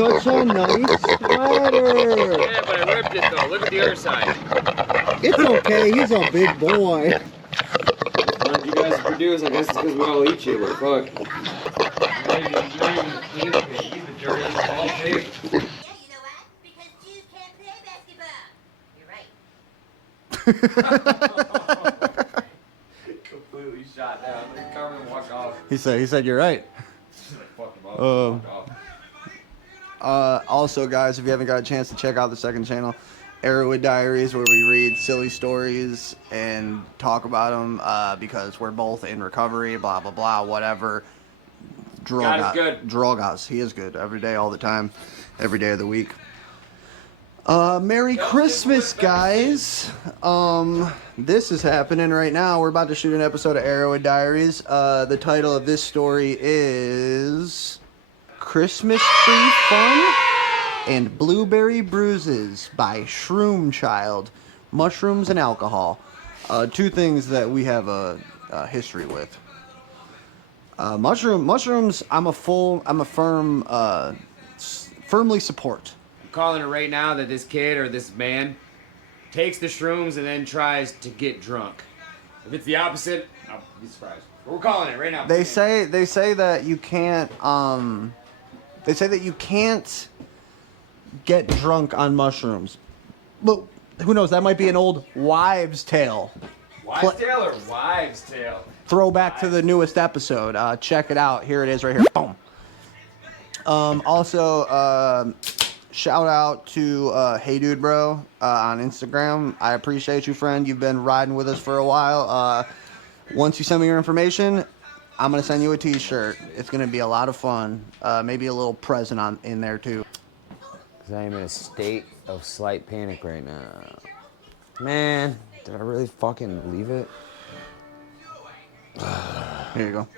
such a nice sweater. Yeah, but I ripped it though. Look at the other side. It's okay, he's a big boy. As long as you guys produce, I guess it's because we all eat you, but fuck. You're even he's the dirtiest ball pig. Yeah, you know what? Because Jews can't play basketball. You're right. Completely shot down. Like, Carmen walked off. He said you're right. Fuck him up. Walked off. Also, guys, if you haven't got a chance to check out the second channel, Arrowwood Diaries, where we read silly stories and talk about them because we're both in recovery, blah, blah, blah, whatever. God is good. Drogas. He is good. Every day, all the time. Every day of the week. Merry Christmas, guys. This is happening right now. We're about to shoot an episode of Arrowwood Diaries. The title of this story is Christmas Tree Fun and Blueberry Bruises by Shroom Child. Mushrooms and alcohol. Two things that we have a history with. Mushrooms, firmly support. I'm calling it right now that this kid or this man takes the shrooms and then tries to get drunk. If it's the opposite, I'll be surprised. But we're calling it right now. They say that you can't get drunk on mushrooms. But who knows? That might be an old wives' tale. Wives' tale or wives' tale? Throwback to the newest episode. Check it out. Here it is right here. Boom. Also, shout out to Hey Dude Bro on Instagram. I appreciate you, friend. You've been riding with us for a while. Once you send me your information, I'm going to send you a t-shirt. It's going to be a lot of fun. Maybe a little present in there, too. Because I am in a state of slight panic right now. Man, did I really fucking leave it? Here you go.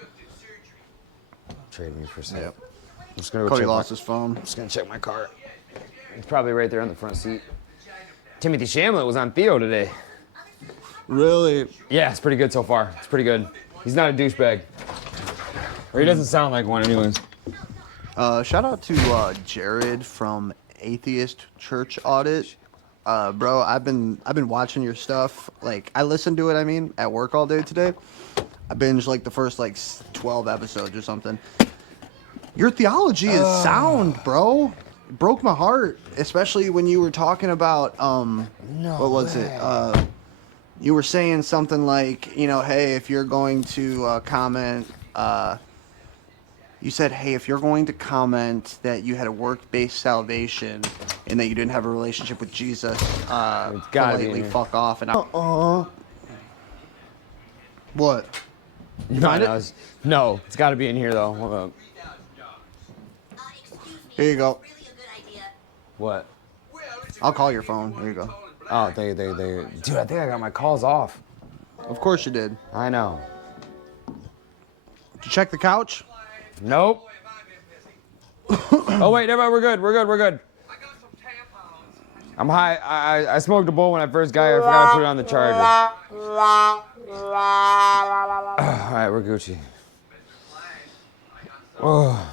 Trade me for a second. Yep. I'm just gonna go Cody check lost his phone. I'm just gonna check my car. It's probably right there on the front seat. Timothy Chamlet was on Theo today. Really? Yeah, it's pretty good so far. It's pretty good. He's not a douchebag. Or he doesn't sound like one anyways. Shout out to Jared from Atheist Church Audit. Bro, I've been watching your stuff. Like, I listened to it, at work all day today. I binged like the first 12 episodes or something. Your theology is sound, bro. It broke my heart, especially when you were talking about what was it? You were saying something like, hey, if you're going to comment, you said, hey, if you're going to comment that you had a work-based salvation and that you didn't have a relationship with Jesus, politely fuck off. And what? No, it's got to be in here though. Hold up. Here you go. What? I'll call your phone. Here you go. Oh, they. Dude, I think I got my calls off. Of course you did. I know. Did you check the couch? Nope. Oh wait, never mind. We're good. I'm high. I smoked a bowl when I first got here. I forgot to put it on the charger. All right, we're Gucci. Oh,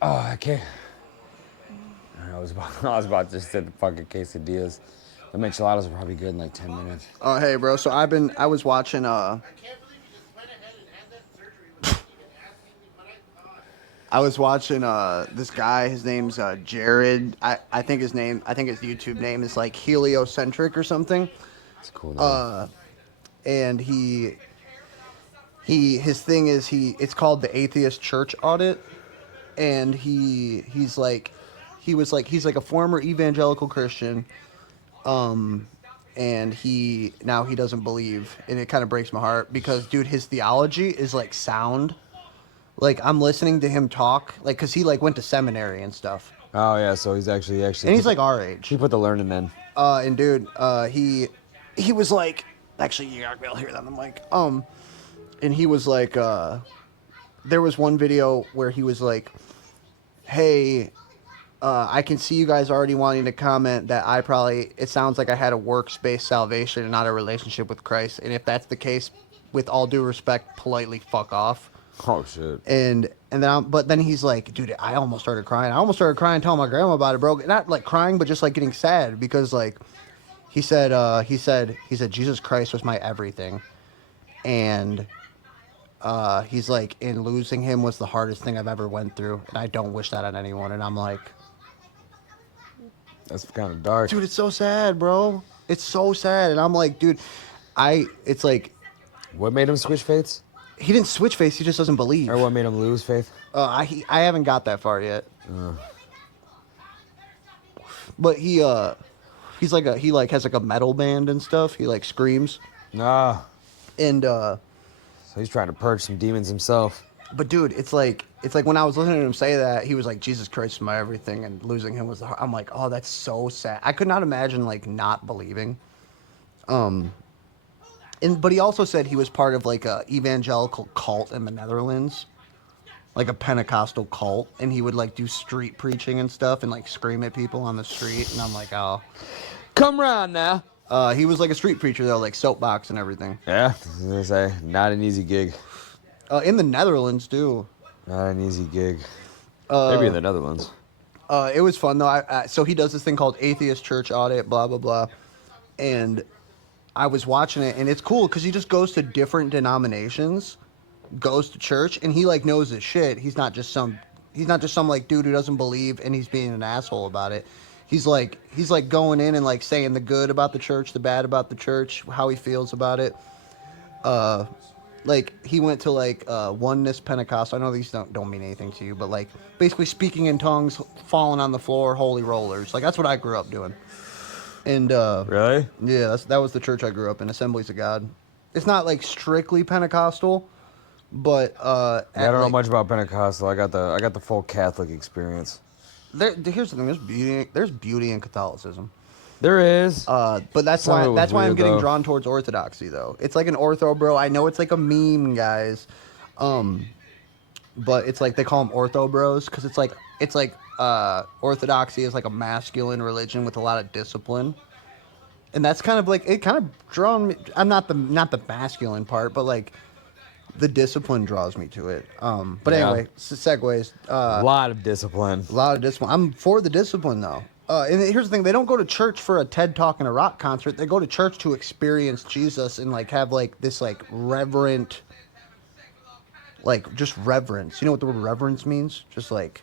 I can't. I was about to just hit the fucking quesadillas. The micheladas are probably good in like 10 minutes. Oh, hey, bro. So I was watching this guy. His name's Jared. I think his YouTube name is like Heliocentric or something. It's cool. Name. And his thing is it's called the Atheist Church Audit, and he's like a former evangelical Christian, and he doesn't believe, and it kind of breaks my heart because, dude, his theology is like sound. Like, I'm listening to him talk, like, cause he went to seminary and stuff. Oh yeah, so he's actually. And he's like our age. He put the learning in. And dude, he was like, actually, you gotta be able to hear that on the mic. And he was like, there was one video where he was like, hey, I can see you guys already wanting to comment that it sounds like I had a works-based salvation and not a relationship with Christ. And if that's the case, with all due respect, politely fuck off. Oh shit. And but then he's like, dude, I almost started crying. I almost started crying, telling my grandma about it, bro. Not like crying, but just like getting sad because like he said Jesus Christ was my everything, and he's like, and losing him was the hardest thing I've ever went through, and I don't wish that on anyone. And I'm like, That's kind of dark. dude, it's so sad, bro. It's so sad, and I'm like, dude, it's like What made him switch faiths? he didn't switch faith. He just doesn't believe. Or what made him lose faith? I haven't got that far yet. But he has like a metal band and stuff. He like screams. Nah. And So he's trying to purge some demons himself. but dude, it's like when I was listening to him say that, he was like, Jesus Christ is my everything, and losing him was the I'm like, oh, that's so sad. I could not imagine like not believing. But he also said he was part of like a evangelical cult in the Netherlands, like a Pentecostal cult, and he would like do street preaching and stuff and like scream at people on the street, and I'm like, oh. Come round now. He was like a street preacher though, like soapbox and everything. Yeah, I was gonna say, not an easy gig. In the Netherlands too. Not an easy gig. Maybe in the Netherlands. It was fun though. So he does this thing called Atheist Church Audit, blah blah blah, and I was watching it, and it's cool because he just goes to different denominations, goes to church, and he like knows his shit. He's not just some like dude who doesn't believe and he's being an asshole about it. He's like going in and like saying the good about the church, the bad about the church, how he feels about it. Like he went to like Oneness Pentecostal. I know these don't mean anything to you, but like basically speaking in tongues, falling on the floor, holy rollers. Like that's what I grew up doing. And Really? yeah, that was the church I grew up in, Assemblies of God. It's not like strictly Pentecostal, but Yeah, I don't know much about Pentecostal. I got the full Catholic experience. Here's the thing: there's beauty in Catholicism. There is. But that's Some of it why was I'm weird, getting though. drawn towards Orthodoxy, though. It's like an ortho, bro. I know it's like a meme, guys. But it's like they call them ortho bros because it's like Orthodoxy is like a masculine religion with a lot of discipline, and that's kind of like it kind of drawn me. I'm not the masculine part, but like the discipline draws me to it. But Yeah. anyway, segues. A lot of discipline. A lot of discipline. I'm for the discipline though. And here's the thing: they don't go to church for a TED Talk and a rock concert. They go to church to experience Jesus and like have like this like reverent, like just reverence. You know what the word reverence means? Just like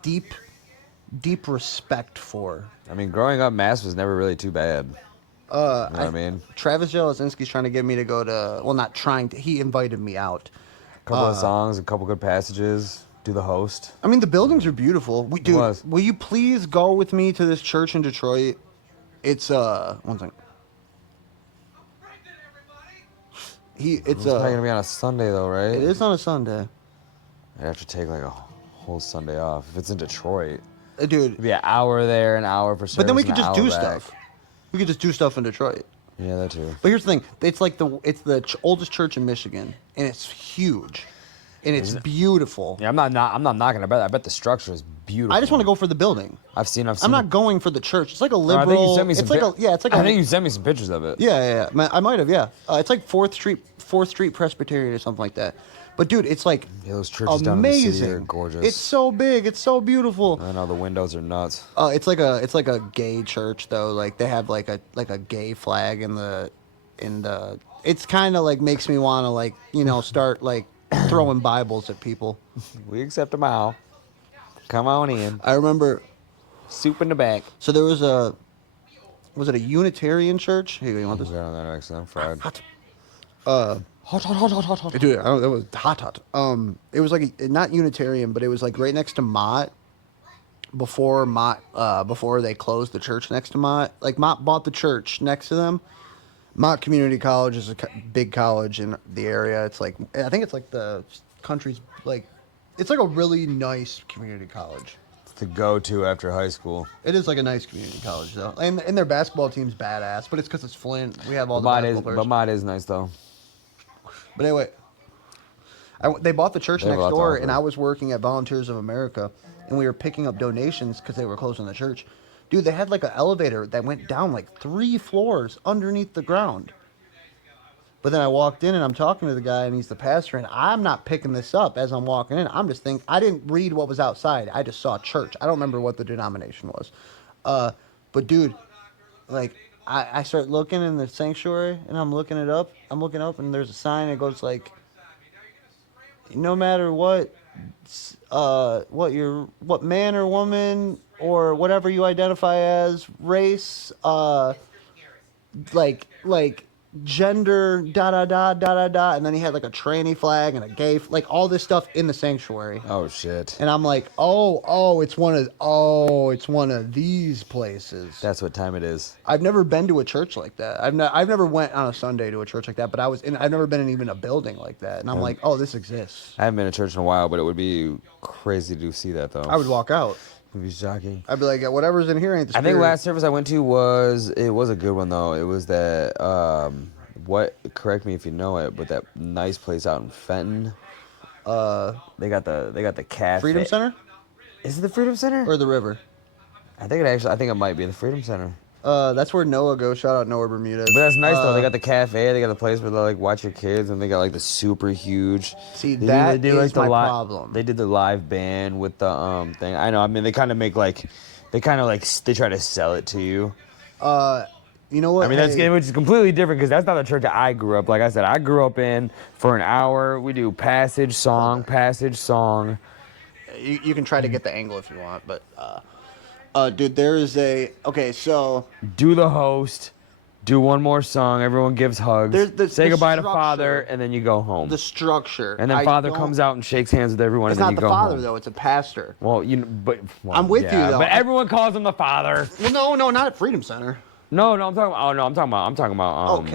deep respect for. I mean, growing up, Mass was never really too bad. You know what I mean? Travis Jelesinski's trying to get me to go to. Well, not trying to. He invited me out. A couple of songs, a couple good passages. Do the host. I mean, the buildings are beautiful. was. Will you please go with me to this church in Detroit? It's one second. It's It's probably gonna be on a Sunday though, right? it is on a Sunday. I'd have to take like a whole Sunday off if it's in Detroit. Dude. It'd be an hour there, an hour for service. But then we and could an just hour do back. stuff. We could just do stuff in Detroit. Yeah, that too. But here's the thing: it's like it's the oldest church in Michigan, and it's huge, and it's beautiful. Yeah, I'm not knocking it. I bet the structure is beautiful. I just want to go for the building. I've seen. I'm not going for the church. It's like a No, liberal. I think you sent me it's some. like a yeah. It's like I a, think you sent me some pictures of it. Yeah. I might have. Yeah. It's like Fourth Street Presbyterian or something like that. But dude, it's like Yeah, those churches down in the city are amazing. gorgeous. It's so big. It's so beautiful. I know the windows are nuts. It's like a gay church though. Like they have like a gay flag in the. It's kind of like makes me want to like start like throwing Bibles at people. We accept them all. Come on in. I remember. Soup in the back. So there was it a Unitarian church? Here, you want this? Right on that accent, fried. Hot. Hot. Dude, that was hot. It was like not Unitarian, but it was like right next to Mott. Before they closed the church next to Mott. Like Mott bought the church next to them. Mott Community College is a big college in the area. It's like I think it's like the country's like, it's like a really nice community college. It's the go-to after high school. It is like a nice community college though, and their basketball team's badass. But it's because it's Flint. We have all the basketball players. But Mott is nice though. But anyway, they bought the church They have next a lot to door, offer. and I was working at Volunteers of America, and we were picking up donations because they were closing the church. Dude, they had like an elevator that went down like 3 floors underneath the ground. But then I walked in and I'm talking to the guy and he's the pastor and I'm not picking this up as I'm walking in. I'm just thinking, I didn't read what was outside. I just saw church. I don't remember what the denomination was. But dude, like I start looking in the sanctuary and I'm looking up and there's a sign that goes like, no matter what man or woman or whatever you identify as, race, like gender, and then he had like a tranny flag and a gay, like all this stuff in the sanctuary. Oh shit. And I'm like, it's one of these places. That's what time it is. I've never been to a church like that. I've never went on a Sunday to a church like that, but I've never been in even a building like that. And I'm like, oh, this exists. I haven't been to church in a while, but it would be crazy to see that though. I would walk out. It'd be shocking. I'd be like, whatever's in here ain't the I think spirit. last service I went to was a good one though. It was that correct me if you know it, but that nice place out in Fenton. They got the cafe. Freedom Center? Is it the Freedom Center? Or the river? I think it might be the Freedom Center. That's where Noah goes. Shout out Noah Bermudez. But that's nice though. They got the cafe. They got the place where they like watch your kids, and they got like the super huge. See, that is my problem. They did the live band with the thing. I know. I mean, they kind of they try to sell it to you. You know what? I mean, which is completely different because that's not the church that I grew up. Like I said, I grew up in for an hour. We do passage song. You can try to get the angle if you want, but dude, there is so do the host, do one more song. Everyone gives hugs. Say goodbye to Father, and then you go home. The structure, and then Father comes out and shakes hands with everyone, it's and then not you the go Father home. though; it's a pastor. Well, I'm with you though. But everyone calls him the Father. Well, no, not at Freedom Center. No, I'm talking about.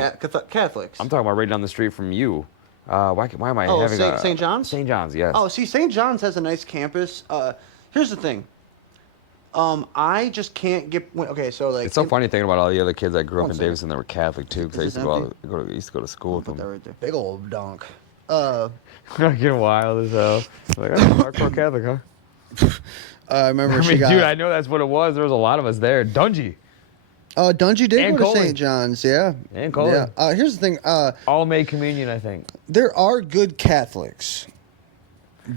Catholics. I'm talking about right down the street from you. Why am I having St. John's? St. John's, yes. Oh, see, St. John's has a nice campus. Here's the thing. I just can't get. Okay, so like. It's so funny thinking about all the other kids that grew up in second. Davidson that were Catholic too, because I used to go to school with Put that them. right there. Big old donk. Getting wild as hell. Like, I'm a hardcore Catholic, huh? I remember Dude, I know that's what it was. There was a lot of us there. Dungy. Dungy did And go Coley. to St. John's, yeah. And Coley. Yeah. Here's the thing. All made communion, I think. There are good Catholics,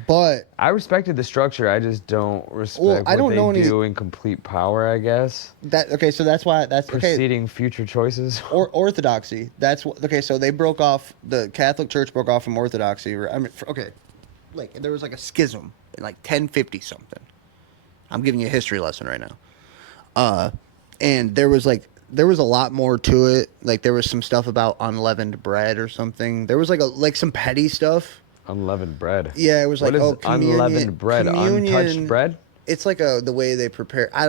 but I respected the structure. I just don't respect Well, I what don't they know any- do in complete power, I guess. so that's why okay. Preceding future choices. Or Orthodoxy. That's what. Okay, so they broke off. The Catholic Church broke off from Orthodoxy. I mean, like there was like a schism in like 1050 something. I'm giving you a history lesson right now. And there was a lot more to it. Like there was some stuff about unleavened bread or something. There was like some petty stuff. Unleavened bread. Yeah, it was like, what is communion, unleavened bread? Untouched bread? It's like the way they prepare. I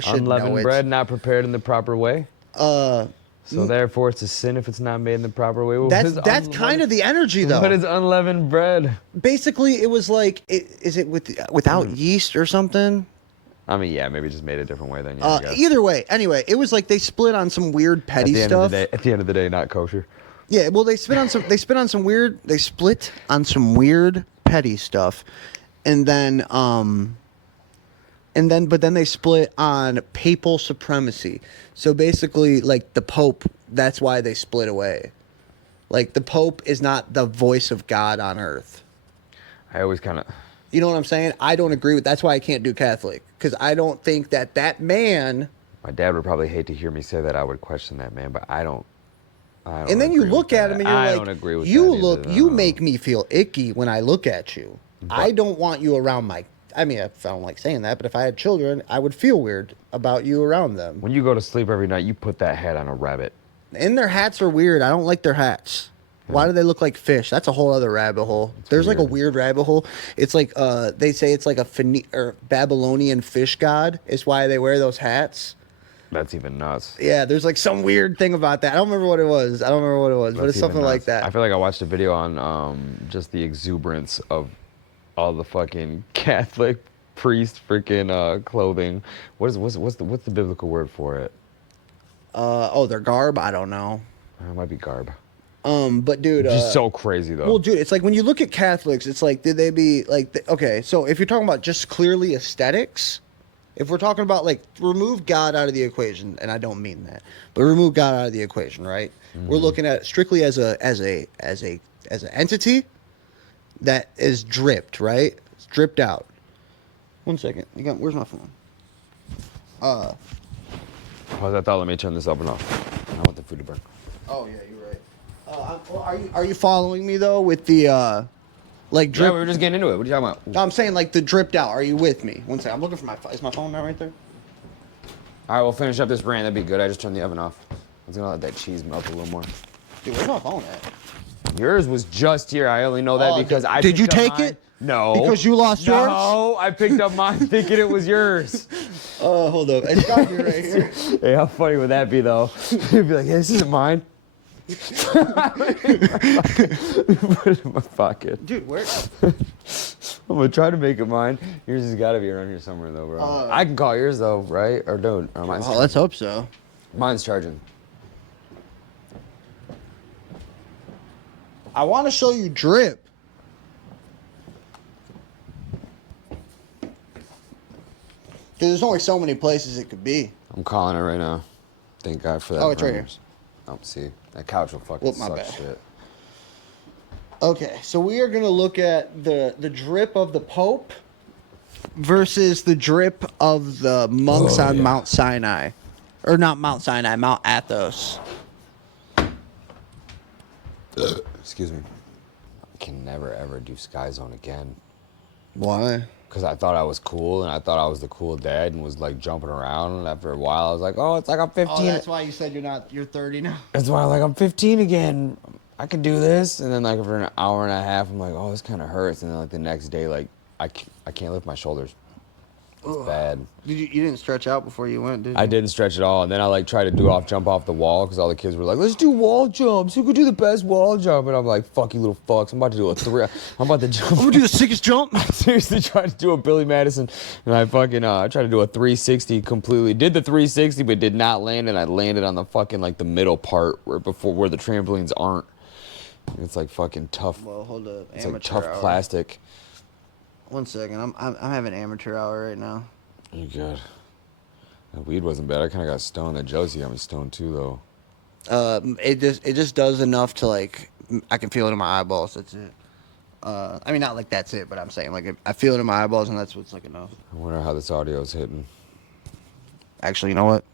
should know Unleavened it. bread not prepared in the proper way. So therefore, it's a sin if it's not made in the proper way. Well, That's kind of the energy, though. What is unleavened bread? Basically, it was like, is it without yeast or something? I mean, yeah, maybe just made a different way then. Yeah, I guess. Either way, anyway, it was like they split on some weird petty stuff. At the end of the day, not kosher. Yeah, well, they split on some weird petty stuff, and then they split on papal supremacy. So basically, like the Pope, that's why they split away. Like the Pope is not the voice of God on earth. I always kind of. You know what I'm saying? I don't agree with. That's why I can't do Catholic, because I don't think that man. My dad would probably hate to hear me say that. I would question that man, but I don't. And then you look at him and you're like, I don't agree with you that look, either, you no. make me feel icky when I look at you. I don't want you around my. I mean, I don't like saying that, but if I had children, I would feel weird about you around them. When you go to sleep every night, you put that hat on a rabbit. And their hats are weird. I don't like their hats. Why do they look like fish? That's a whole other rabbit hole. There's like a weird rabbit hole. It's like they say it's like a Babylonian fish god. Is why they wear those hats. That's even nuts. Yeah, there's like some weird thing about that. I don't remember what it was. But it's something like that. I feel like I watched a video on just the exuberance of all the fucking Catholic priest freaking clothing. What's the biblical word for it? Their garb. I don't know. It might be garb. But dude, just so crazy though. Well, dude, it's like when you look at Catholics, it's like, did they be like, okay, so if you're talking about just clearly aesthetics, If we're talking about like remove God out of the equation, and I don't mean that, but remove God out of the equation, right? We're looking at it strictly as an entity that is dripped, right? It's dripped out. 1 second. Where's my phone? Pause that thought. Let me turn this up and off. I want the food to burn. Oh yeah, you're right. Are you following me though with the like drip? Yeah, we were just getting into it. What are you talking about? No, I'm saying like the dripped out. Are you with me? 1 second. I'm looking for my phone. Is my phone not right there? All right, we'll finish up this brand. That'd be good. I just turned the oven off. I was gonna let that cheese melt a little more. Dude, where's my phone at? Yours was just here. I only know that because I did you picked up take mine. it? No. Because you lost yours? No, I picked up mine thinking it was yours. Oh, hold up. It's got me right here. Hey, how funny would that be though? You'd be like, hey, this isn't mine. Put it in my pocket. Dude, where? I'm gonna try to make it mine. Yours has got to be around here somewhere though, bro. I can call yours though, right? Or don't? Or mine's Oh, let's hope so. Mine's charging. I want to show you drip. Dude, there's only so many places it could be. I'm calling it right now. Thank God for that. Oh, it's right here. Oh, see, that couch will fucking Whoop, my suck bad. shit. Okay, so we are going to look at the drip of the Pope versus the drip of the monks on Mount Sinai. Or not Mount Sinai, Mount Athos. Excuse me. I can never ever do Sky Zone again. Why? Because I thought I was cool and I thought I was the cool dad and was like jumping around. And after a while, I was like, oh, it's like I'm 15. Oh, that's why you said you're 30 now. That's why I'm 15 again. I can do this. And then like for an hour and a half, I'm like, oh, this kind of hurts. And then like the next day, like I can't lift my shoulders. It's bad. You didn't stretch out before you went, did you? I didn't stretch at all. And then I like tried to jump off the wall because all the kids were like, let's do wall jumps. Who could do the best wall jump? And I'm like, fuck you little fucks. I'm about to do a 3. I'm about to jump. I'm gonna do the sickest jump. I seriously tried to do a Billy Madison, and I fucking I tried to do a 360 completely. Did the 360, but did not land, and I landed on the fucking like the middle part where the trampolines aren't. It's like fucking tough. Well, hold up. It's like tough plastic. 1 second. I'm having amateur hour right now. You good? That weed wasn't bad. I kind of got stoned. That Josie got me stoned too, though. It just does enough to like I can feel it in my eyeballs. That's it. I mean, not like that's it, but I'm saying like I feel it in my eyeballs, and that's what's like enough. I wonder how this audio is hitting. Actually, you know what?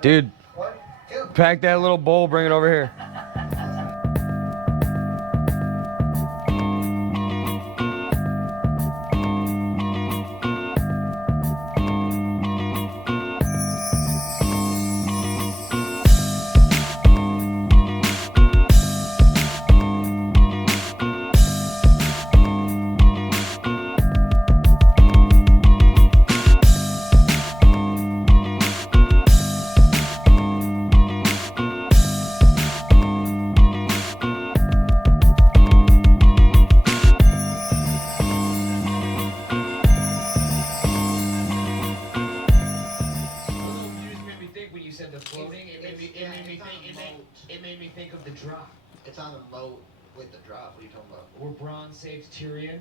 Dude, pack that little bowl. Bring it over here. It made me think of the drop. It's on the moat with the drop. What are you talking about? Where Bronn saves Tyrion.